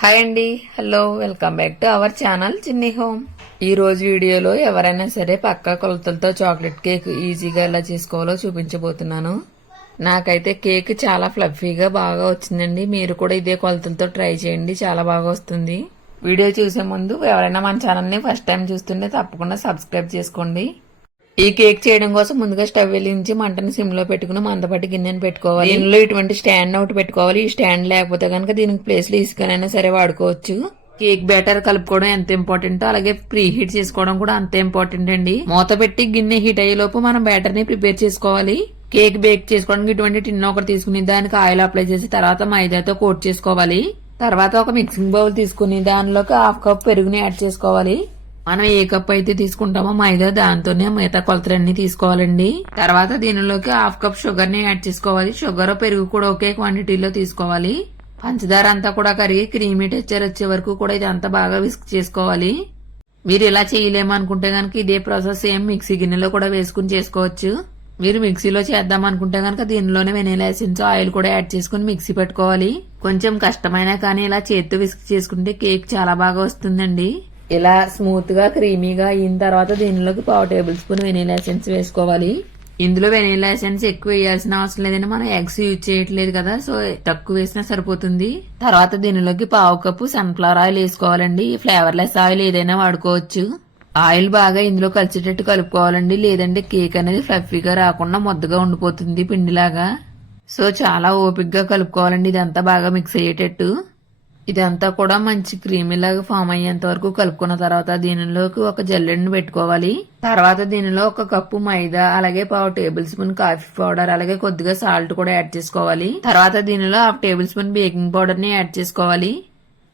Hi అండి. Hello welcome back to our channel Chinni home ఈ రోజు వీడియోలో ఎవరైనా సరే పక్కా కొలతలతో చాక్లెట్ కేక్ ఈజీగా ఎలా చేసుకోవాలో చూపించబోతున్నాను. నాకైతే కేక్ చాలా ఫ్లఫీగా బాగా వచ్చిందండి. మీరు కూడా ఇదే కొలతలతో ట్రై చేయండి చాలా బాగా వస్తుంది. వీడియో చూసే ముందు ఎవరైనా మన ఛానల్ని ఫస్ట్ టైం చూస్తుంటే తప్పకుండా సబ్స్క్రైబ్ చేసుకోండి. ఈ కేక్ చేయడం కోసం ముందుగా స్టవ్ వెలిగించి మంటను సిమ్లో పెట్టుకుని మందపాటి గిన్నెను పెట్టుకోవాలి. దీనిలో ఇటువంటి స్టాండ్ ఒకటి పెట్టుకోవాలి. ఈ స్టాండ్ లేకపోతే కనుక దీనికి ప్లేస్లో ఇసుకనైనా సరే వాడుకోవచ్చు. కేక్ బ్యాటర్ కలుపుకోవడం ఎంత ఇంపార్టెంట్ అలాగే ప్రీ హీట్ చేసుకోవడం కూడా అంత ఇంపార్టెంట్ అండి. మూత పెట్టి గిన్నె హీట్ అయ్యే లోపు మనం బ్యాటర్ని ప్రిపేర్ చేసుకోవాలి. కేక్ బేక్ చేసుకోవడానికి ఇటువంటి టిన్ ఒకటి తీసుకుని దానికి ఆయిల్ అప్లై చేసి తర్వాత మైదాతో కోట్ చేసుకోవాలి. తర్వాత ఒక మిక్సింగ్ బౌల్ తీసుకుని దానిలోకి హాఫ్ కప్ పెరుగుని యాడ్ చేసుకోవాలి. మనం ఏ కప్ అయితే తీసుకుంటామో మైదా దాంతోనే మిగతా కొలతలన్నీ తీసుకోవాలండి. తర్వాత దీనిలోకి హాఫ్ కప్ షుగర్ని యాడ్ చేసుకోవాలి. షుగర్ పెరుగు కూడా ఒకే క్వాంటిటీలో తీసుకోవాలి. పంచదార అంతా కూడా కరిగి క్రీమీ టెక్చర్ వచ్చే వరకు కూడా ఇదంతా బాగా విస్క్ చేసుకోవాలి. మీరు ఇలా చేయలేమనుకుంటే కనుక ఇదే ప్రాసెస్ ఏం మిక్సీ గిన్నెలో కూడా వేసుకుని చేసుకోవచ్చు. మీరు మిక్సీలో చేద్దాం అనుకుంటే కనుక దీనిలోనే వెనీలా ఎసెన్స్ ఆయిల్ కూడా యాడ్ చేసుకుని మిక్సీ పెట్టుకోవాలి. కొంచెం కష్టమైనా కానీ ఇలా చేత్తో విస్క్ చేసుకుంటే కేక్ చాలా బాగా వస్తుందండి. ఇలా స్మూత్గా క్రీమీగా అయిన తర్వాత దీనిలోకి పావు టేబుల్ స్పూన్ వెనీలా ఎసెన్స్ వేసుకోవాలి. ఇందులో వెనీలా ఎసెన్స్ ఎక్కువ వేయాల్సిన అవసరం లేదని మనం ఎగ్స్ యూజ్ చేయట్లేదు కదా సో తక్కువ వేసినా సరిపోతుంది. తర్వాత దీనిలోకి పావు కప్పు సన్ఫ్లవర్ ఆయిల్ వేసుకోవాలండి. ఫ్లేవర్లెస్ ఆయిల్ ఏదైనా వాడుకోవచ్చు. ఆయిల్ బాగా ఇందులో కలిసేటట్టు కలుపుకోవాలండి. లేదంటే కేక్ అనేది ఫ్లఫీగా రాకుండా ముద్దగా ఉండిపోతుంది పిండిలాగా. సో చాలా ఓపిక్గా కలుపుకోవాలండి. ఇదంతా బాగా మిక్స్ అయ్యేటట్టు. ఇదంతా కూడా మంచి క్రీమీలాగా ఫామ్ అయ్యేంత వరకు కలుపుకున్న తర్వాత దీనిలోకి ఒక జల్లెడని పెట్టుకోవాలి. తర్వాత దీనిలో ఒక కప్పు మైదా అలాగే పావు టేబుల్ స్పూన్ కాఫీ పౌడర్ అలాగే కొద్దిగా సాల్ట్ కూడా యాడ్ చేసుకోవాలి. తర్వాత దీనిలో హాఫ్ టేబుల్ స్పూన్ బేకింగ్ పౌడర్ని యాడ్ చేసుకోవాలి.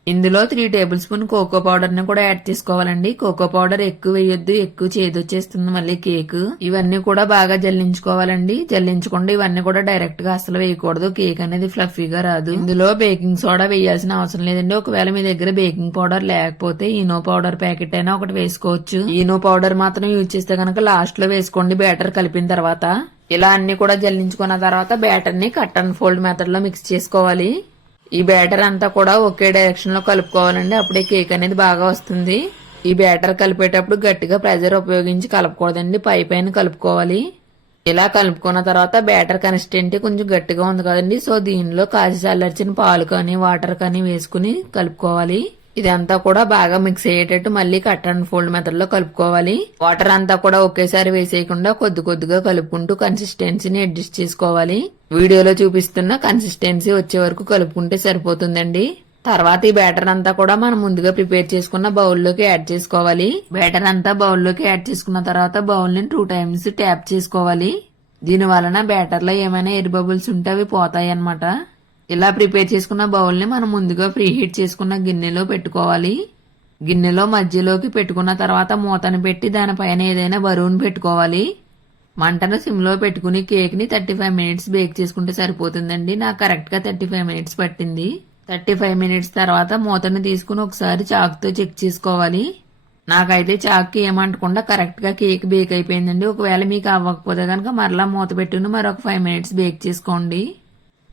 ఇందులో త్రీ టేబుల్ స్పూన్ కోకో పౌడర్ని కూడా యాడ్ చేసుకోవాలండి. కోకో పౌడర్ ఎక్కువ వేయొద్దు ఎక్కువ చేదొచ్చేస్తుంది మళ్ళీ కేక్ ఇవన్నీ కూడా బాగా జల్లించుకోవాలండి. జల్లించకుండా ఇవన్నీ కూడా డైరెక్ట్గా అసలు వేయకూడదు. కేక్ అనేది ఫ్లఫీగా రాదు. ఇందులో బేకింగ్ సోడా వేయాల్సిన అవసరం లేదండి. ఒకవేళ మీ దగ్గర బేకింగ్ పౌడర్ లేకపోతే ఈనో పౌడర్ ప్యాకెట్ అయినా ఒకటి వేసుకోవచ్చు. ఈనో పౌడర్ మాత్రం యూజ్ చేస్తే కనుక లాస్ట్లో వేసుకోండి. బ్యాటర్ కలిపిన తర్వాత. ఇలా అన్ని కూడా జల్లించుకున్న తర్వాత బ్యాటర్ని కట్ అండ్ ఫోల్డ్ మెథడ్లో మిక్స్ చేసుకోవాలి. ఈ బ్యాటర్ అంతా కూడా ఒకే డైరెక్షన్లో కలుపుకోవాలండి. అప్పుడే కేక్ అనేది బాగా వస్తుంది. ఈ బ్యాటర్ కలిపేటప్పుడు గట్టిగా ప్రెజర్ ఉపయోగించి కలపకూడదండి. పై పైన కలుపుకోవాలి. ఇలా కలుపుకున్న తర్వాత బ్యాటర్ కన్సిస్టెంట్ కొంచెం గట్టిగా ఉంది కదండి. సో దీనిలో కాసి చల్లర్చిన పాలు కానీ వాటర్ కానీ వేసుకుని కలుపుకోవాలి. ఇదంతా కూడా బాగా మిక్స్ అయ్యేటట్టు మళ్ళీ కట్ అండ్ ఫోల్డ్ మెథడ్లో కలుపుకోవాలి. వాటర్ అంతా కూడా ఒకేసారి వేసేయకుండా కొద్ది కొద్దిగా కలుపుకుంటూ కన్సిస్టెన్సీని అడ్జస్ట్ చేసుకోవాలి. వీడియోలో చూపిస్తున్న కన్సిస్టెన్సీ వచ్చే వరకు కలుపుకుంటే సరిపోతుందండి. తర్వాత ఈ బ్యాటర్ అంతా కూడా మనం ముందుగా ప్రిపేర్ చేసుకున్న బౌల్లోకి యాడ్ చేసుకోవాలి. బ్యాటర్ అంతా బౌల్లోకి యాడ్ చేసుకున్న తర్వాత బౌల్ని టూ టైమ్స్ ట్యాప్ చేసుకోవాలి. దీని వలన బ్యాటర్లో ఏమైనా ఎయిర్ బబుల్స్ ఉంటే అవి పోతాయి అన్నమాట ఇలా ప్రిపేర్ చేసుకున్న బౌల్ని మనం ముందుగా ఫ్రీ హీట్ చేసుకున్న గిన్నెలో పెట్టుకోవాలి. గిన్నెలో మధ్యలోకి పెట్టుకున్న తర్వాత మూతను పెట్టి దానిపైన ఏదైనా బరువును పెట్టుకోవాలి. మంటను సిమ్లో పెట్టుకుని కేక్ని థర్టీ ఫైవ్ మినిట్స్ బేక్ చేసుకుంటే సరిపోతుందండి. నాకు కరెక్ట్గా థర్టీ ఫైవ్ మినిట్స్ పట్టింది. థర్టీ ఫైవ్ మినిట్స్ తర్వాత మూతను తీసుకుని ఒకసారి చాకుతో చెక్ చేసుకోవాలి. నాకైతే చాక్కి ఏమంటకుండా కరెక్ట్గా కేక్ బేక్ అయిపోయిందండి. ఒకవేళ మీకు అవ్వకపోతే కనుక మరలా మూత పెట్టుకుని మరొక ఫైవ్ మినిట్స్ బేక్ చేసుకోండి.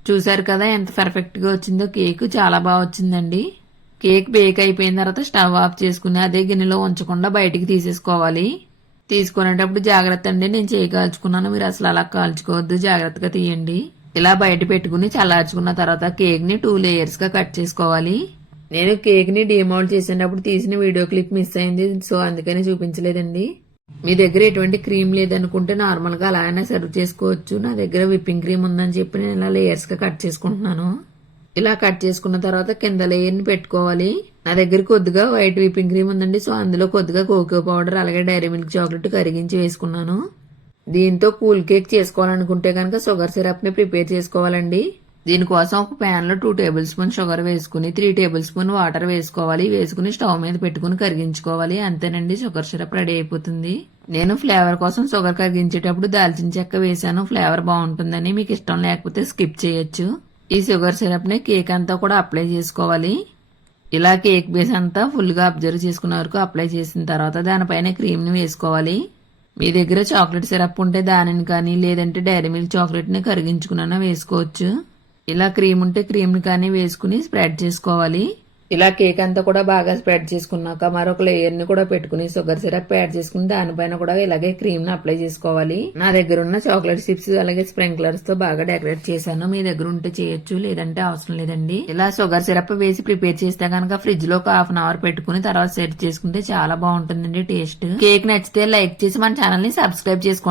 చూసారు కదా ఎంత పర్ఫెక్ట్గా వచ్చిందో కేక్ చాలా బాగా వచ్చిందండి. కేక్ బేక్ అయిపోయిన తర్వాత స్టవ్ ఆఫ్ చేసుకుని అదే గిన్నెలో ఉంచకుండా బయటికి తీసేసుకోవాలి. తీసుకునేటప్పుడు జాగ్రత్త అండి నేను చేయి కాల్చుకున్నాను మీరు అసలు అలా కాల్చుకోవద్దు జాగ్రత్తగా తీయండి. ఇలా బయట పెట్టుకుని చల్లార్చుకున్న తర్వాత కేక్ని టూ లేయర్స్గా కట్ చేసుకోవాలి. నేను కేక్ని డిమౌల్ట్ చేసేటప్పుడు తీసిన వీడియో క్లిప్ మిస్ అయింది సో అందుకని చూపించలేదండి. మీ దగ్గర ఎటువంటి క్రీమ్ లేదనుకుంటే నార్మల్గా అలా అయినా సర్వ్ చేసుకోవచ్చు. నా దగ్గర విప్పింగ్ క్రీమ్ ఉందని చెప్పి నేను ఇలా లేయర్స్గా కట్ చేసుకుంటున్నాను. ఇలా కట్ చేసుకున్న తర్వాత కింద లేయర్ని పెట్టుకోవాలి. నా దగ్గర కొద్దిగా వైట్ విప్పింగ్ క్రీమ్ ఉందండి. సో అందులో కొద్దిగా కోకో పౌడర్ అలాగే డైరీ మిల్క్ చాక్లెట్ కరిగించి వేసుకున్నాను. దీంతో కూల్ కేక్ చేసుకోవాలనుకుంటే కనుక షుగర్ సిరప్ని ప్రిపేర్ చేసుకోవాలండి. దీనికోసం ఒక ప్యాన్లో టూ టేబుల్ స్పూన్ షుగర్ వేసుకుని త్రీ టేబుల్ స్పూన్ వాటర్ వేసుకోవాలి. వేసుకుని స్టవ్ మీద పెట్టుకుని కరిగించుకోవాలి. అంతేనండి షుగర్ సిరప్ రెడీ అయిపోతుంది. నేను ఫ్లేవర్ కోసం షుగర్ కరిగించేటప్పుడు దాల్చిన చెక్క వేసాను ఫ్లేవర్ బాగుంటుందని మీకు ఇష్టం లేకపోతే స్కిప్ చేయొచ్చు. ఈ షుగర్ సిరప్ని కేక్ అంతా కూడా అప్లై చేసుకోవాలి. ఇలా కేక్ బేస్ అంతా ఫుల్గా అబ్జర్వ్ చేసుకున్న వరకు అప్లై చేసిన తర్వాత దానిపైన క్రీమ్ని వేసుకోవాలి. మీ దగ్గర చాక్లెట్ సిరప్ ఉంటే దానిని కానీ లేదంటే డైరీ మిల్క్ చాక్లెట్ని కరిగించుకున్నా వేసుకోవచ్చు. ఇలా క్రీమ్ ఉంటే క్రీమ్ కానీ వేసుకుని స్ప్రెడ్ చేసుకోవాలి. ఇలా కేక్ అంతా కూడా బాగా స్ప్రెడ్ చేసుకున్నాక మరొక లేయర్ని కూడా పెట్టుకుని షుగర్ సిరప్ యాడ్ చేసుకుని దానిపైన కూడా ఇలాగే క్రీమ్ని అప్లై చేసుకోవాలి. నా దగ్గర ఉన్న చాక్లెట్ చిప్స్ అలాగే స్ప్రింక్లర్స్తో బాగా డెకరేట్ చేశాను. మీ దగ్గర ఉంటే చేయొచ్చు లేదంటే అవసరం లేదండి. ఇలా షుగర్ సిరప్ వేసి ప్రిపేర్ చేస్తే కనుక ఫ్రిడ్జ్లో ఒక హాఫ్ అన్ అవర్ పెట్టుకుని తర్వాత సెట్ చేసుకుంటే చాలా బాగుంటుందండి టేస్ట్. కేక్ నచ్చితే లైక్ చేసి మన ఛానల్ని సబ్స్క్రైబ్ చేసుకోండి.